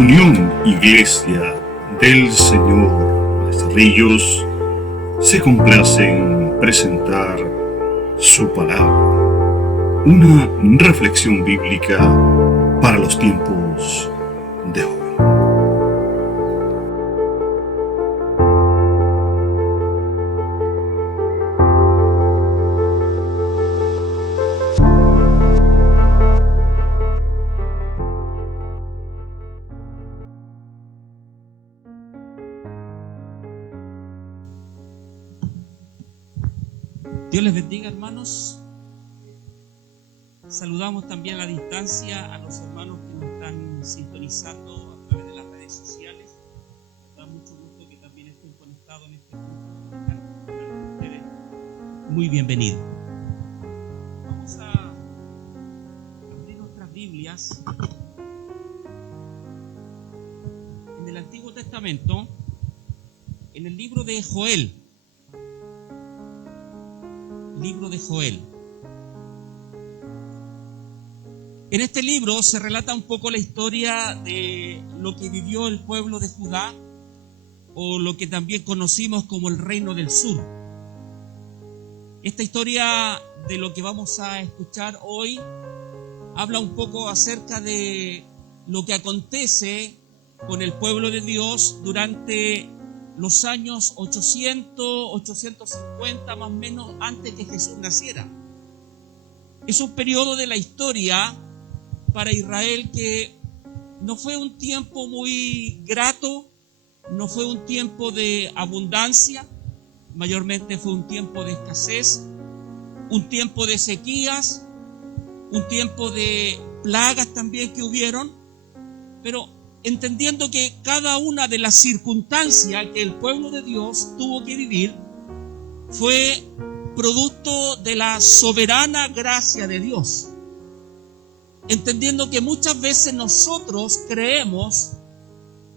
Unión Iglesia del Señor de Cerrillos se complace en presentar su palabra, una reflexión bíblica para los tiempos de hoy. Dios les bendiga, hermanos. Saludamos también a la distancia a los hermanos que nos están sintonizando a través de las redes sociales. Nos da mucho gusto que también estén conectados en este grupo. Ustedes muy bienvenidos. Vamos a abrir nuestras Biblias en el Antiguo Testamento, en el libro de Joel. Libro de Joel. En este libro se relata un poco la historia de lo que vivió el pueblo de Judá, o lo que también conocimos como el Reino del Sur. Esta historia de lo que vamos a escuchar hoy habla un poco acerca de lo que acontece con el pueblo de Dios durante los años 800, 850 más o menos antes que Jesús naciera. Es un periodo de la historia para Israel que no fue un tiempo muy grato, no fue un tiempo de abundancia, mayormente fue un tiempo de escasez, un tiempo de sequías, un tiempo de plagas también que hubieron, pero entendiendo que cada una de las circunstancias que el pueblo de Dios tuvo que vivir fue producto de la soberana gracia de Dios. Entendiendo que muchas veces nosotros creemos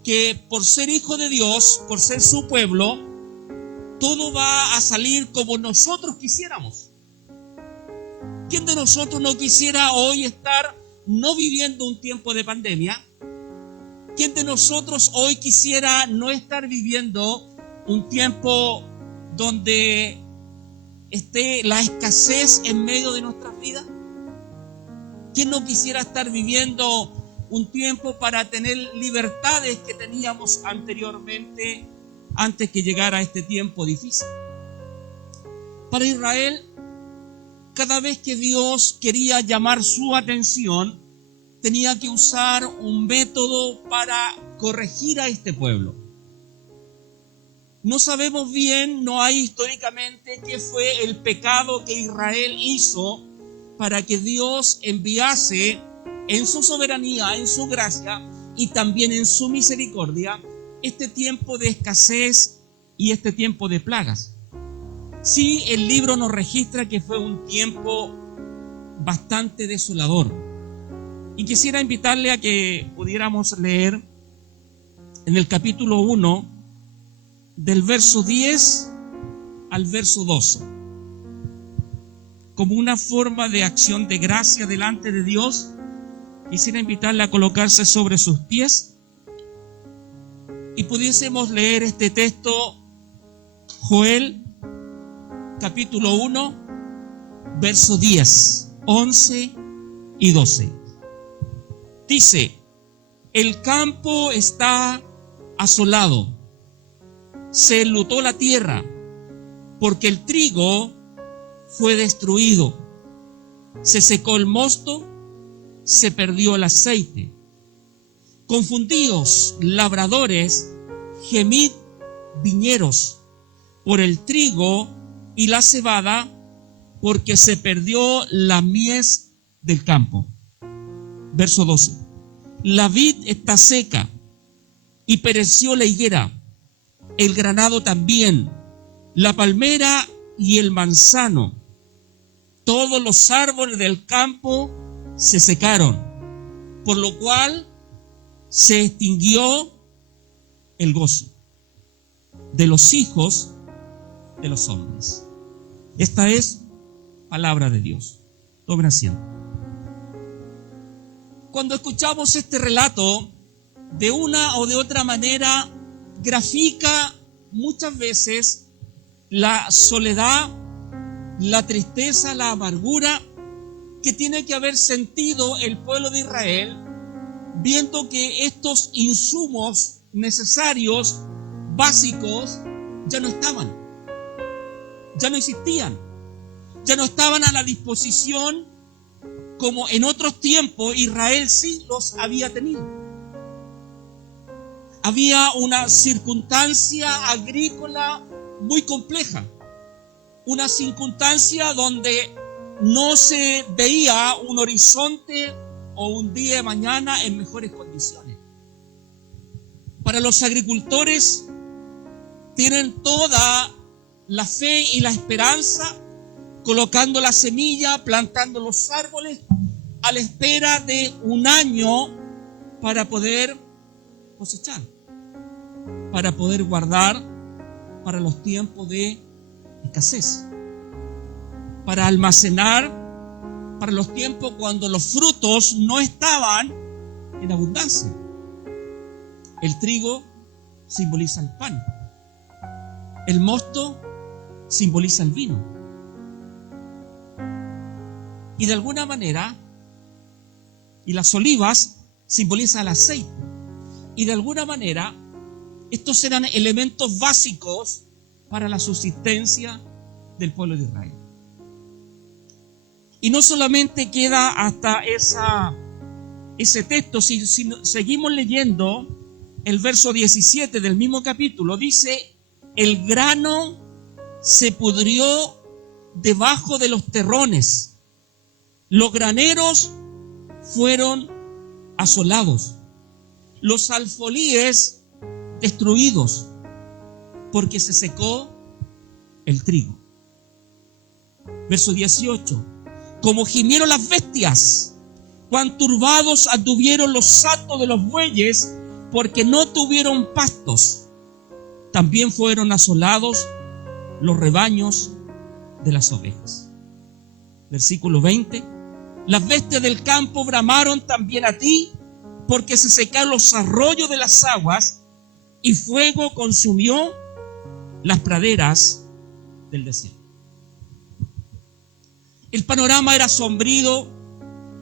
que por ser hijo de Dios, por ser su pueblo, todo va a salir como nosotros quisiéramos. ¿Quién de nosotros no quisiera hoy estar no viviendo un tiempo de pandemia? ¿Quién de nosotros hoy quisiera no estar viviendo un tiempo donde esté la escasez en medio de nuestras vidas? ¿Quién no quisiera estar viviendo un tiempo para tener libertades que teníamos anteriormente, antes que llegara este tiempo difícil? Para Israel, cada vez que Dios quería llamar su atención, tenía que usar un método para corregir a este pueblo. No sabemos bien, no hay históricamente qué fue el pecado que Israel hizo para que Dios enviase en su soberanía, en su gracia y también en su misericordia este tiempo de escasez y este tiempo de plagas. Sí, el libro nos registra que fue un tiempo bastante desolador. Y quisiera invitarle a que pudiéramos leer en el capítulo 1, del verso 10 al verso 12. Como una forma de acción de gracia delante de Dios, quisiera invitarle a colocarse sobre sus pies y pudiésemos leer este texto, Joel, capítulo 1, verso 10, 11 y 12. Dice: el campo está asolado, se enlutó la tierra, porque el trigo fue destruido, se secó el mosto, se perdió el aceite. Confundidos labradores, gemid viñeros por el trigo y la cebada, porque se perdió la mies del campo. Verso 12. La vid está seca y pereció la higuera, el granado también, la palmera y el manzano. Todos los árboles del campo se secaron, por lo cual se extinguió el gozo de los hijos de los hombres. Esta es palabra de Dios. Tomen asiento. Cuando escuchamos este relato, de una o de otra manera grafica muchas veces la soledad, la tristeza, la amargura que tiene que haber sentido el pueblo de Israel, viendo que estos insumos necesarios, básicos, ya no estaban, ya no existían, ya no estaban a la disposición como en otros tiempos Israel sí los había tenido. Había una circunstancia agrícola muy compleja, una circunstancia donde no se veía un horizonte o un día de mañana en mejores condiciones. Para los agricultores tienen toda la fe y la esperanza, colocando la semilla, plantando los árboles, a la espera de un año para poder cosechar, para poder guardar para los tiempos de escasez, para almacenar para los tiempos cuando los frutos no estaban en abundancia. El trigo simboliza el pan, el mosto simboliza el vino. Y de alguna manera, y las olivas simbolizan el aceite. Y de alguna manera, estos eran elementos básicos para la subsistencia del pueblo de Israel. Y no solamente queda hasta ese texto, si seguimos leyendo el verso 17 del mismo capítulo, dice: el grano se pudrió debajo de los terrones, los graneros fueron asolados, los alfolíes destruidos, porque se secó el trigo. Verso 18: como gimieron las bestias, cuán turbados anduvieron los satos de los bueyes, porque no tuvieron pastos. También fueron asolados los rebaños de las ovejas. Versículo 20: las bestias del campo bramaron también a ti, porque se secaron los arroyos de las aguas, y fuego consumió las praderas del desierto. El panorama era sombrío,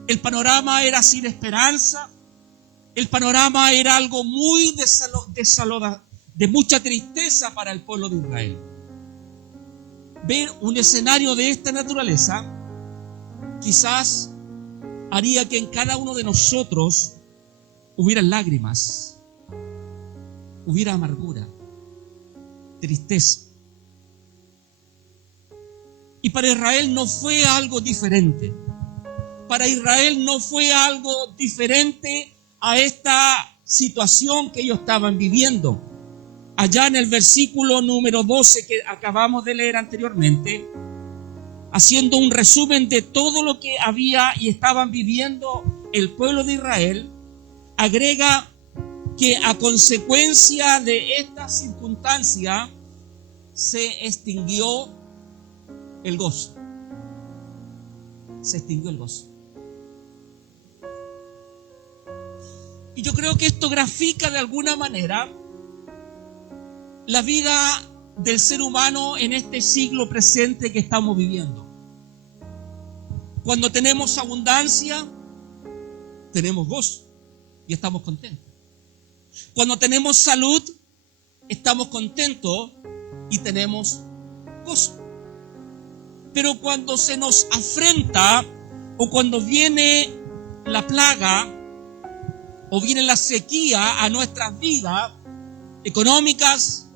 el panorama era sin esperanza, el panorama era algo muy de mucha tristeza para el pueblo de Israel. Ver un escenario de esta naturaleza quizás haría que en cada uno de nosotros hubiera lágrimas, hubiera amargura, tristeza. Y para Israel no fue algo diferente. Para Israel no fue algo diferente a esta situación que ellos estaban viviendo. Allá en el versículo número 12 que acabamos de leer anteriormente, haciendo un resumen de todo lo que había y estaban viviendo el pueblo de Israel, agrega que a consecuencia de esta circunstancia se extinguió el gozo. Se extinguió el gozo. Y yo creo que esto grafica de alguna manera la vida del ser humano en este siglo presente que estamos viviendo. Cuando tenemos abundancia, tenemos gozo y estamos contentos. Cuando tenemos salud, estamos contentos y tenemos gozo. Pero cuando se nos afrenta o cuando viene la plaga o viene la sequía a nuestras vidas económicas,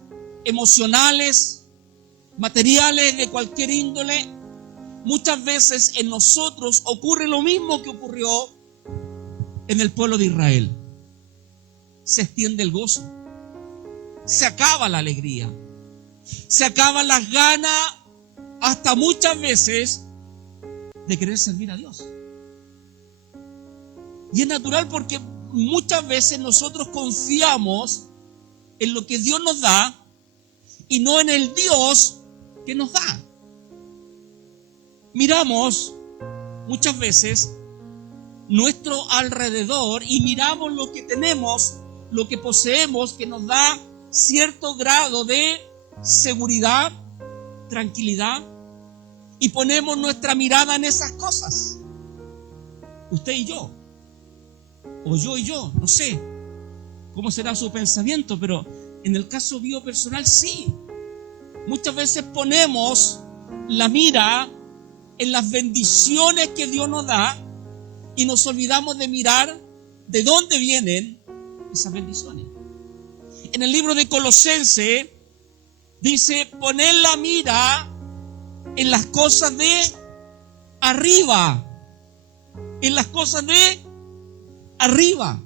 emocionales, materiales de cualquier índole, muchas veces en nosotros ocurre lo mismo que ocurrió en el pueblo de Israel. Se extiende el gozo, se acaba la alegría, se acaban las ganas, hasta muchas veces, de querer servir a Dios. Y es natural porque muchas veces nosotros confiamos en lo que Dios nos da y no en el Dios que nos da. Miramos muchas veces nuestro alrededor y miramos lo que tenemos lo que poseemos, que nos da cierto grado de seguridad, tranquilidad, y ponemos nuestra mirada en esas cosas. Usted y yo, o yo y yo, no sé cómo será su pensamiento, pero en el caso mío personal sí. Muchas veces ponemos la mira en las bendiciones que Dios nos da y nos olvidamos de mirar de dónde vienen esas bendiciones. En el libro de Colosenses dice: poner la mira en las cosas de arriba, en las cosas de arriba.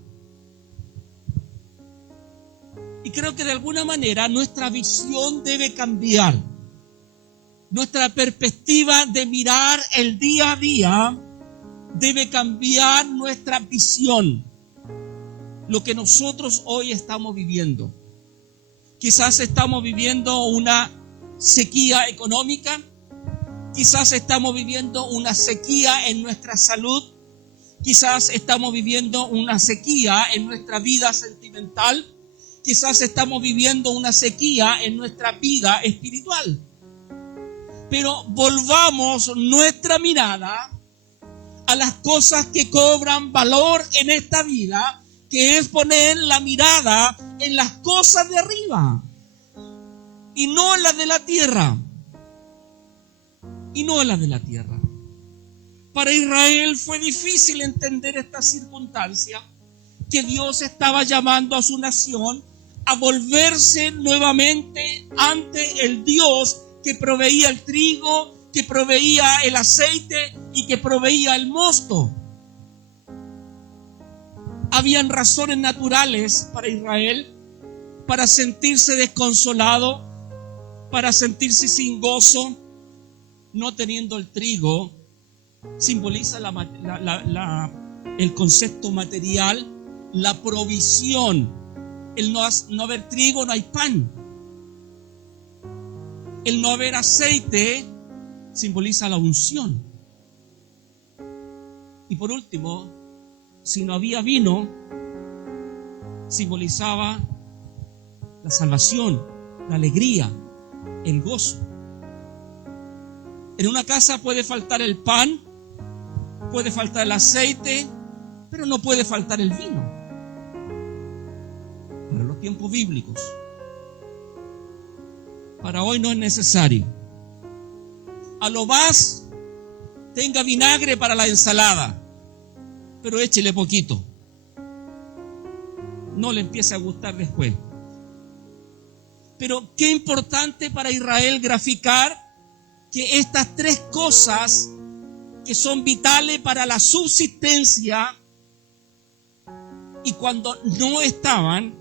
Y creo que de alguna manera nuestra visión debe cambiar. Nuestra perspectiva de mirar el día a día debe cambiar nuestra visión. Lo que nosotros hoy estamos viviendo. Quizás estamos viviendo una sequía económica. Quizás estamos viviendo una sequía en nuestra salud. Quizás estamos viviendo una sequía en nuestra vida sentimental. Quizás estamos viviendo una sequía en nuestra vida espiritual. Pero volvamos nuestra mirada a las cosas que cobran valor en esta vida, que es poner la mirada en las cosas de arriba y no en las de la tierra. Y no en las de la tierra. Para Israel fue difícil entender esta circunstancia, que Dios estaba llamando a su nación a volverse nuevamente ante el Dios que proveía el trigo, que proveía el aceite y que proveía el mosto. Habían razones naturales para Israel para sentirse desconsolado, para sentirse sin gozo. No teniendo el trigo simboliza el concepto material, la provisión. El no haber trigo, no hay pan. El no haber aceite simboliza la unción. Y por último, si no había vino, simbolizaba la salvación, la alegría, el gozo. En una casa puede faltar el pan, puede faltar el aceite, pero no puede faltar el vino. Para los tiempos bíblicos. Para hoy no es necesario. A lo más, tenga vinagre para la ensalada, pero échele poquito. No le empiece a gustar después. Pero qué importante para Israel graficar que estas tres cosas que son vitales para la subsistencia, y cuando no estaban,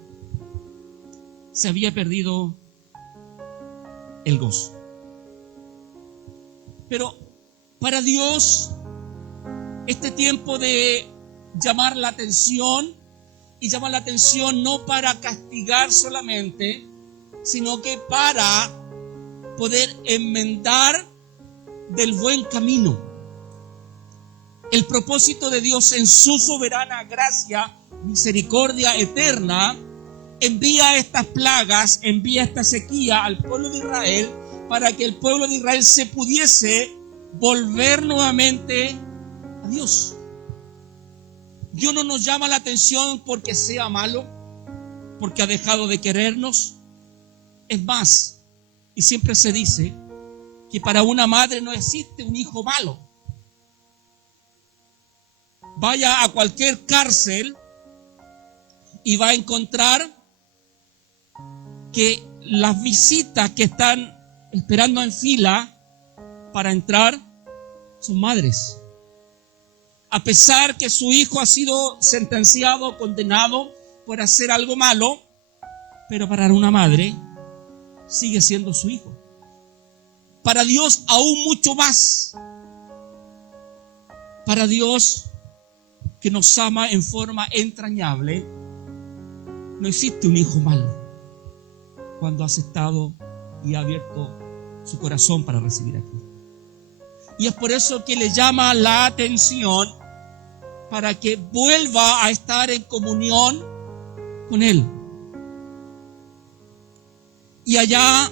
se había perdido el gozo. Pero para Dios, este tiempo de llamar la atención, y llamar la atención no para castigar solamente, sino que para poder enmendar del buen camino. El propósito de Dios en su soberana gracia, misericordia eterna, envía estas plagas, envía esta sequía al pueblo de Israel para que el pueblo de Israel se pudiese volver nuevamente a Dios. Dios no nos llama la atención porque sea malo, porque ha dejado de querernos. Es más, y siempre se dice que para una madre no existe un hijo malo. Vaya a cualquier cárcel y va a encontrar que las visitas que están esperando en fila para entrar son madres. A pesar que su hijo ha sido sentenciado, condenado por hacer algo malo, pero para una madre sigue siendo su hijo. Para Dios aún mucho más. Para Dios, que nos ama en forma entrañable, no existe un hijo malo cuando ha aceptado y ha abierto su corazón para recibir a Cristo. Y es por eso que le llama la atención para que vuelva a estar en comunión con Él. Y allá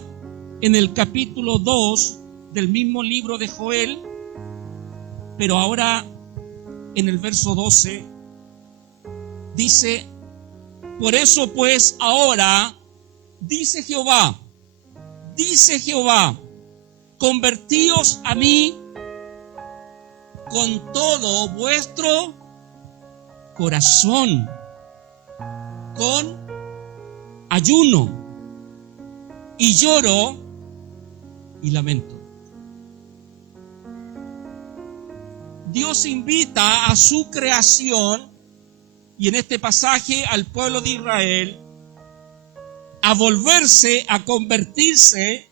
en el capítulo 2 del mismo libro de Joel, pero ahora en el verso 12, dice: por eso pues ahora, dice Jehová, convertíos a mí con todo vuestro corazón, con ayuno y lloro y lamento. Dios invita a su creación, y en este pasaje al pueblo de Israel, a volverse, a convertirse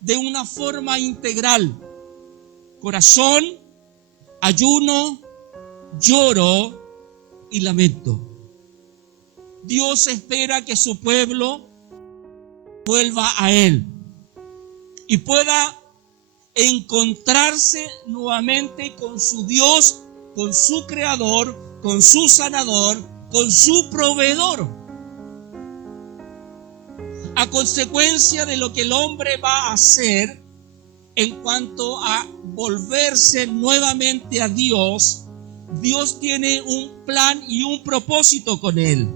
de una forma integral. Corazón, ayuno, lloro y lamento. Dios espera que su pueblo vuelva a Él y pueda encontrarse nuevamente con su Dios, con su Creador, con su Sanador, con su Proveedor. A consecuencia de lo que el hombre va a hacer en cuanto a volverse nuevamente a Dios, Dios tiene un plan y un propósito con él,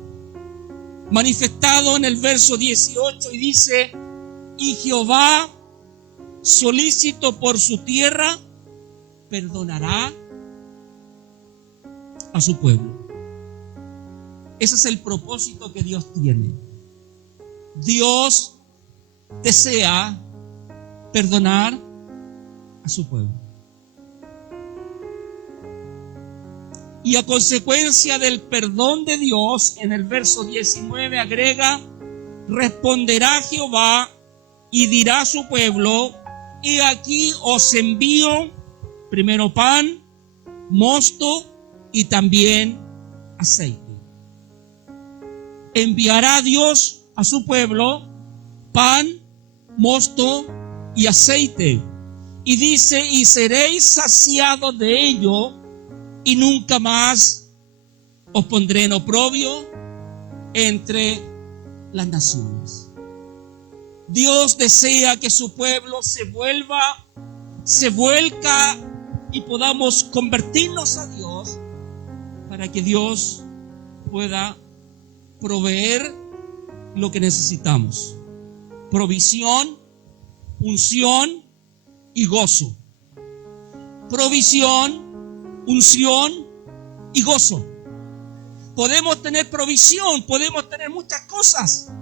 manifestado en el verso 18, y dice: y Jehová, solícito por su tierra, perdonará a su pueblo. Ese es el propósito que Dios tiene. Dios desea perdonar a su pueblo. Y a consecuencia del perdón de Dios, en el verso 19 agrega: responderá Jehová y dirá a su pueblo: he aquí os envío primero pan, mosto y también aceite. Enviará Dios a su pueblo pan, mosto y aceite. Y dice: y seréis saciados de ello, y nunca más os pondré en oprobio entre las naciones. Dios desea que su pueblo se vuelca y podamos convertirnos a Dios, para que Dios pueda proveer lo que necesitamos: provisión, unción y gozo. Provisión, unción y gozo. Podemos tener provisión, podemos tener muchas cosas,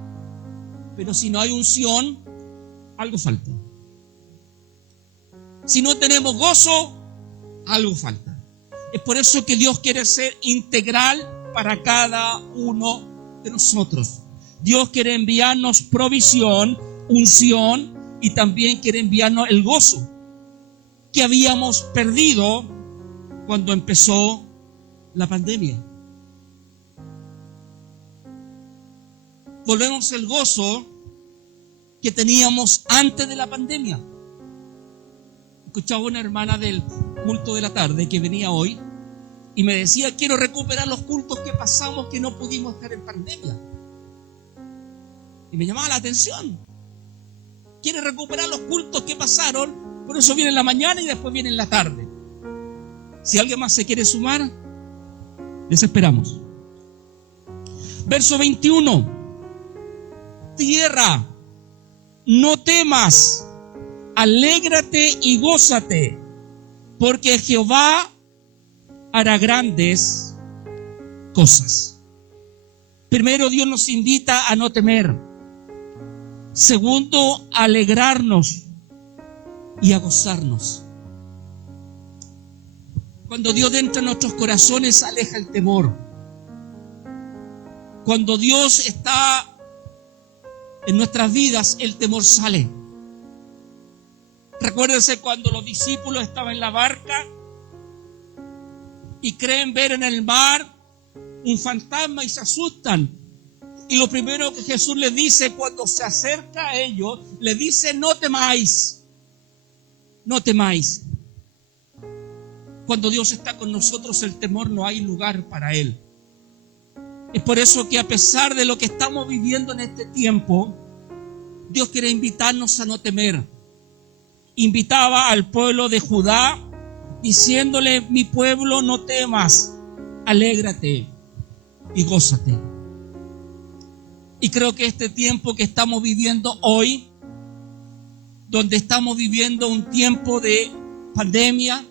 pero si no hay unción, algo falta. Si no tenemos gozo, algo falta. Es por eso que Dios quiere ser integral para cada uno de nosotros. Dios quiere enviarnos provisión, unción, y también quiere enviarnos el gozo que habíamos perdido cuando empezó la pandemia. Volvemos al gozo que teníamos antes de la pandemia. Escuchaba una hermana del culto de la tarde que venía hoy y me decía: quiero recuperar los cultos que pasamos, que no pudimos estar en pandemia. Y me llamaba la atención. Quiere recuperar los cultos que pasaron, por eso viene en la mañana y después viene en la tarde. Si alguien más se quiere sumar, les esperamos. Verso 21. Tierra, no temas, alégrate y gózate, porque Jehová hará grandes cosas. Primero, Dios nos invita a no temer. Segundo, a alegrarnos y a gozarnos. Cuando Dios entra en nuestros corazones, aleja el temor. Cuando Dios está en nuestras vidas, el temor sale. Recuérdense cuando los discípulos estaban en la barca y creen ver en el mar un fantasma y se asustan. Y lo primero que Jesús les dice cuando se acerca a ellos, les dice: no temáis, no temáis. Cuando Dios está con nosotros, el temor no hay lugar para Él. Es por eso que a pesar de lo que estamos viviendo en este tiempo, Dios quiere invitarnos a no temer. Invitaba al pueblo de Judá diciéndole: mi pueblo, no temas, alégrate y gózate. Y creo que este tiempo que estamos viviendo hoy, donde estamos viviendo un tiempo de pandemia,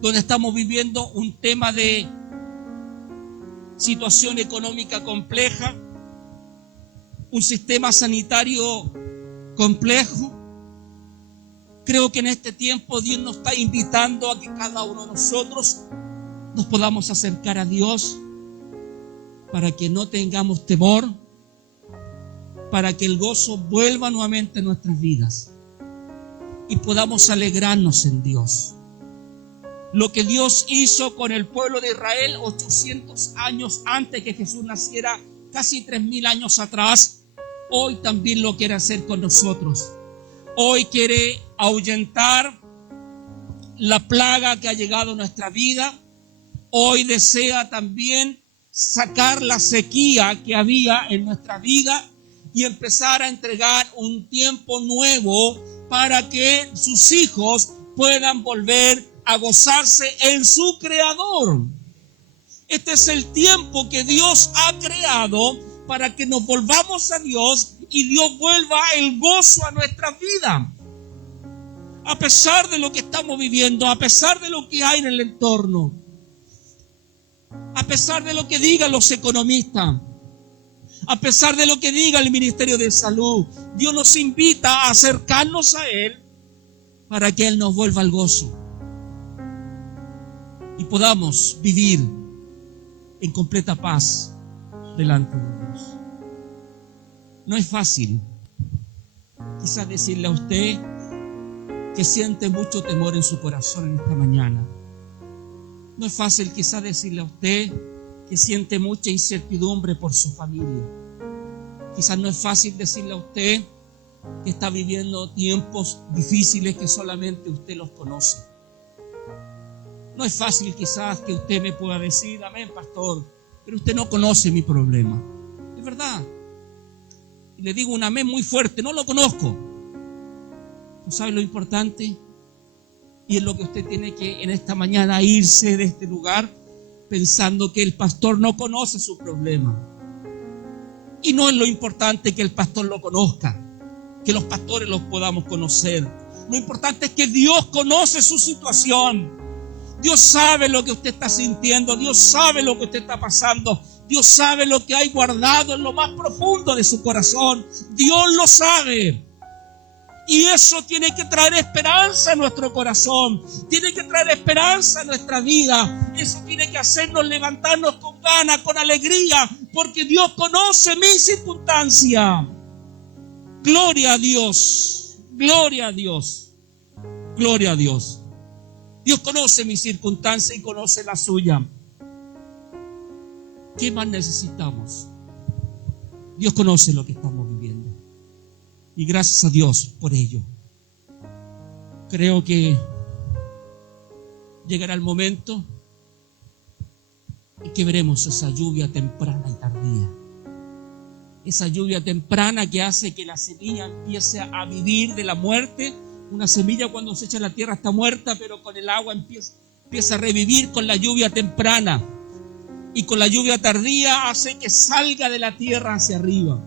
donde estamos viviendo un tema de situación económica compleja, un sistema sanitario complejo, creo que en este tiempo Dios nos está invitando a que cada uno de nosotros nos podamos acercar a Dios para que no tengamos temor, para que el gozo vuelva nuevamente a nuestras vidas y podamos alegrarnos en Dios. Lo que Dios hizo con el pueblo de Israel 800 años antes que Jesús naciera, casi 3000 años atrás, hoy también lo quiere hacer con nosotros. Hoy quiere ahuyentar la plaga que ha llegado a nuestra vida. Hoy desea también sacar la sequía que había en nuestra vida y empezar a entregar un tiempo nuevo para que sus hijos puedan volver a gozarse en su Creador. Este es el tiempo que Dios ha creado para que nos volvamos a Dios y Dios vuelva el gozo a nuestra vida. A pesar de lo que estamos viviendo, a pesar de lo que hay en el entorno, a pesar de lo que digan los economistas, a pesar de lo que diga el Ministerio de Salud, Dios nos invita a acercarnos a Él para que Él nos vuelva el gozo y podamos vivir en completa paz delante de Dios. No es fácil quizás decirle a usted que siente mucho temor en su corazón en esta mañana. No es fácil quizás decirle a usted que siente mucha incertidumbre por su familia. Quizás no es fácil decirle a usted que está viviendo tiempos difíciles que solamente usted los conoce. No es fácil quizás que usted me pueda decir: amén, pastor, pero usted no conoce mi problema. Es verdad. Y le digo un amén muy fuerte: no lo conozco. ¿No sabe lo importante? Y es lo que usted tiene que en esta mañana irse de este lugar pensando que el pastor no conoce su problema. Y no es lo importante que el pastor lo conozca, que los pastores los podamos conocer. Lo importante es que Dios conoce su situación. Dios sabe lo que usted está sintiendo. Dios sabe lo que usted está pasando. Dios sabe lo que hay guardado en lo más profundo de su corazón. Dios lo sabe. Y eso tiene que traer esperanza a nuestro corazón. Tiene que traer esperanza a nuestra vida. Eso tiene que hacernos levantarnos con ganas, con alegría, porque Dios conoce mi circunstancia. Gloria a Dios. Gloria a Dios. Gloria a Dios. Dios conoce mi circunstancia y conoce la suya. ¿Qué más necesitamos? Dios conoce lo que estamos viviendo. Y gracias a Dios por ello. Creo que llegará el momento en que veremos esa lluvia temprana y tardía. Esa lluvia temprana que hace que la semilla empiece a vivir de la muerte. Una semilla cuando se echa a la tierra está muerta, pero con el agua empieza a revivir con la lluvia temprana. Y con la lluvia tardía hace que salga de la tierra hacia arriba.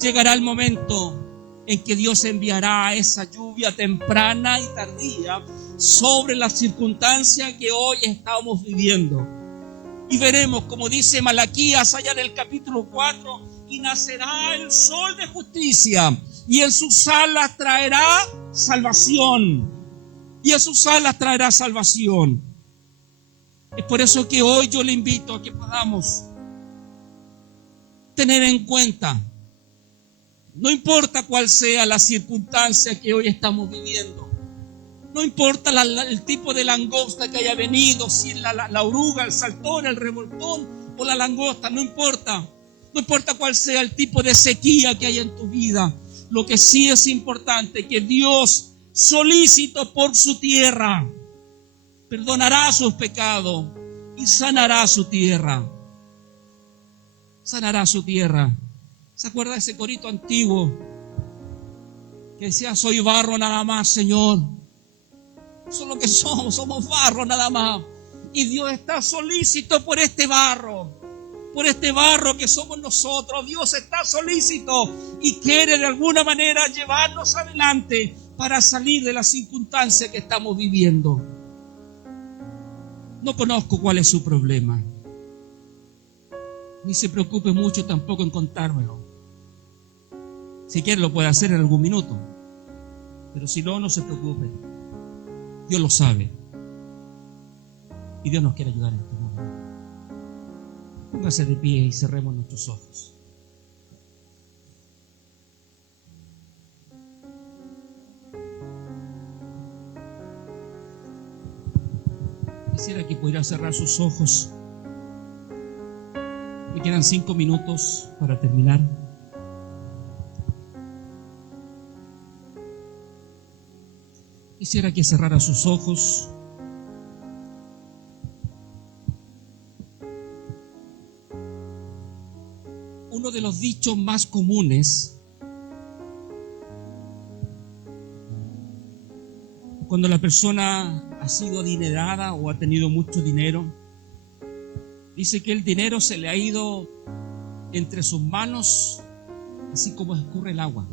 Llegará el momento en que Dios enviará esa lluvia temprana y tardía sobre las circunstancias que hoy estamos viviendo. Y veremos, como dice Malaquías allá en el capítulo 4, y nacerá el sol de justicia, y en sus alas traerá salvación. Y en sus alas traerá salvación. Es por eso que hoy yo le invito a que podamos tener en cuenta, no importa cuál sea la circunstancia que hoy estamos viviendo, no importa el tipo de langosta que haya venido, si la oruga, el saltón, el revoltón o la langosta, no importa cuál sea el tipo de sequía que haya en tu vida. Lo que sí es importante, que Dios, solícito por su tierra, perdonará sus pecados y sanará su tierra. sanará su tierra. ¿Se acuerda de ese corito antiguo que decía: soy barro nada más, Señor? Eso es lo que somos barro nada más. Y Dios está solícito por este barro que somos nosotros. Dios está solícito y quiere de alguna manera llevarnos adelante para salir de la circunstancia que estamos viviendo. No conozco cuál es su problema, ni se preocupe mucho tampoco en contármelo. Si quiere lo puede hacer en algún minuto, pero si no, no se preocupe. Dios lo sabe y Dios nos quiere ayudar en este momento. Póngase de pie y cerremos nuestros ojos. Quisiera que pudiera cerrar sus ojos. Me quedan 5 minutos para terminar. Quisiera que cerrara sus ojos. Uno de los dichos más comunes cuando la persona ha sido adinerada o ha tenido mucho dinero, dice que el dinero se le ha ido entre sus manos así como escurre el agua.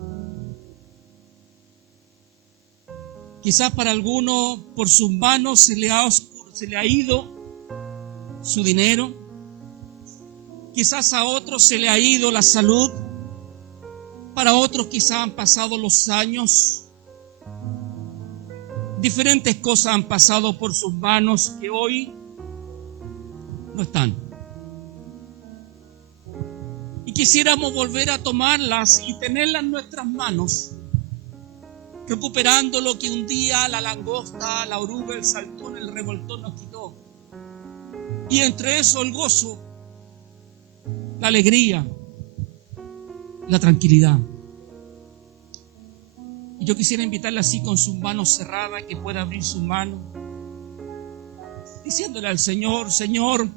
Quizás para alguno por sus manos se le ha ido su dinero. Quizás a otros se le ha ido la salud. Para otros quizás han pasado los años. Diferentes cosas han pasado por sus manos que hoy no están. Y quisiéramos volver a tomarlas y tenerlas en nuestras manos, recuperando lo que un día la langosta, la oruga, el saltón, el revoltón nos quitó. Y entre eso el gozo, la alegría, la tranquilidad. Y yo quisiera invitarle así con sus manos cerradas, que pueda abrir su mano, diciéndole al Señor: Señor,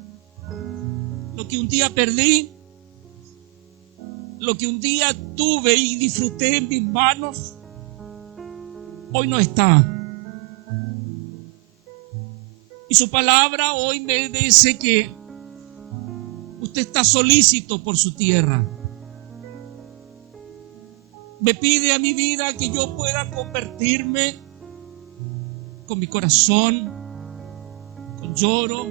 lo que un día perdí, lo que un día tuve y disfruté en mis manos, hoy no está. Y su palabra hoy me dice que usted está solícito por su tierra. Me pide a mi vida que yo pueda convertirme con mi corazón, con lloro,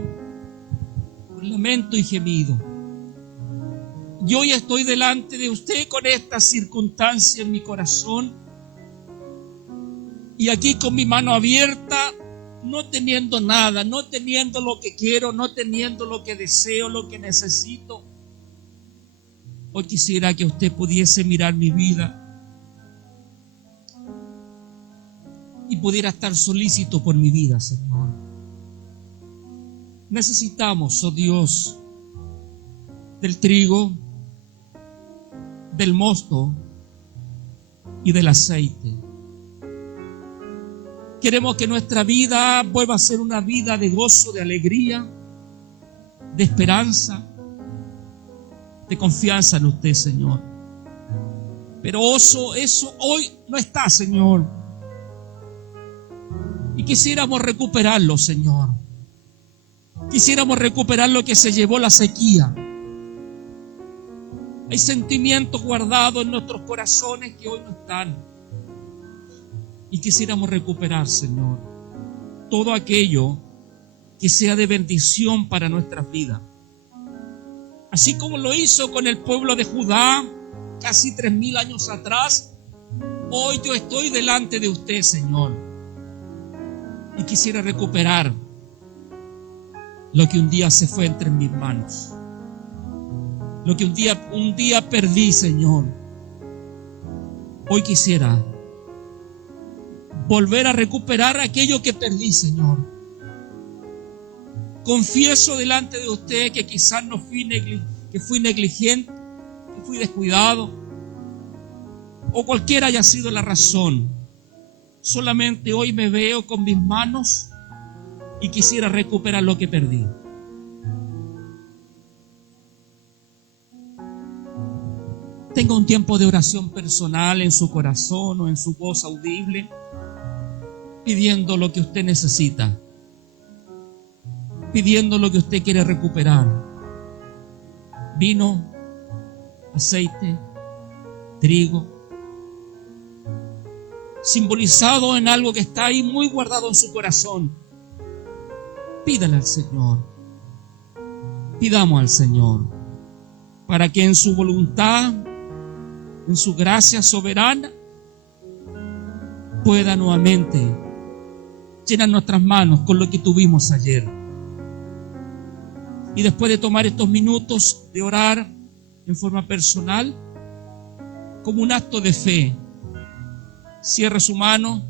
con lamento y gemido. Yo hoy estoy delante de usted con esta circunstancia en mi corazón y aquí con mi mano abierta, no teniendo nada, no teniendo lo que quiero, no teniendo lo que deseo, lo que necesito. Hoy quisiera que usted pudiese mirar mi vida y pudiera estar solícito por mi vida, Señor. Necesitamos, oh Dios, del trigo, del mosto y del aceite. Queremos que nuestra vida vuelva a ser una vida de gozo, de alegría, de esperanza, de confianza en usted, Señor. Pero eso hoy no está, Señor. Y quisiéramos recuperarlo, Señor. Quisiéramos recuperar lo que se llevó la sequía. Hay sentimientos guardados en nuestros corazones que hoy no están. Y quisiéramos recuperar, Señor, todo aquello que sea de bendición para nuestras vidas. Así como lo hizo con el pueblo de Judá casi 3000 años atrás, hoy yo estoy delante de usted, Señor. Y quisiera recuperar lo que un día se fue entre mis manos. Lo que un día perdí, Señor. Hoy quisiera volver a recuperar aquello que perdí, Señor. Confieso delante de usted que quizás que fui negligente, que fui descuidado, o cualquiera haya sido la razón. Solamente hoy me veo con mis manos y quisiera recuperar lo que perdí. tenga un tiempo de oración personal en su corazón o en su voz audible, pidiendo lo que usted necesita, pidiendo lo que usted quiere recuperar. Vino, aceite, trigo, simbolizado en algo que está ahí muy guardado en su corazón. Pídale al Señor, pidamos al Señor, para que en su voluntad, en su gracia soberana, pueda nuevamente llenar nuestras manos con lo que tuvimos ayer. Y después de tomar estos minutos de orar en forma personal, como un acto de fe, cierre su mano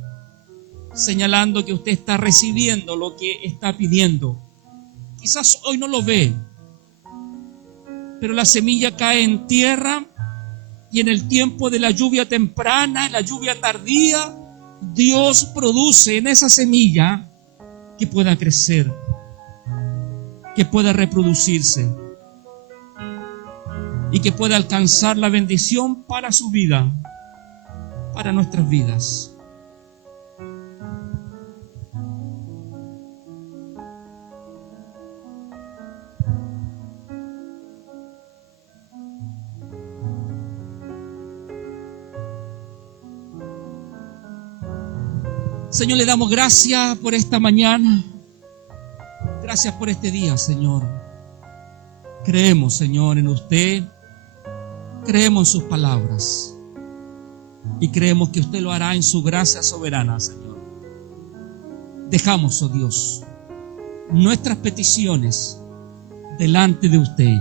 señalando que usted está recibiendo lo que está pidiendo. Quizás hoy no lo ve, pero la semilla cae en tierra y en el tiempo de la lluvia temprana, en la lluvia tardía, Dios produce en esa semilla que pueda crecer, que pueda reproducirse y que pueda alcanzar la bendición para su vida, para nuestras vidas. Señor, le damos gracias por esta mañana. Gracias por este día, Señor. Creemos, Señor, en usted. Creemos en sus palabras. Y creemos que usted lo hará en su gracia soberana, Señor. Dejamos, oh Dios, nuestras peticiones delante de usted.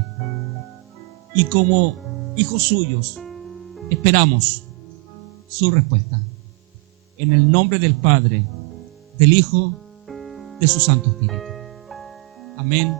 Y como hijos suyos, esperamos su respuesta. En el nombre del Padre, del Hijo, de su Santo Espíritu. Amén.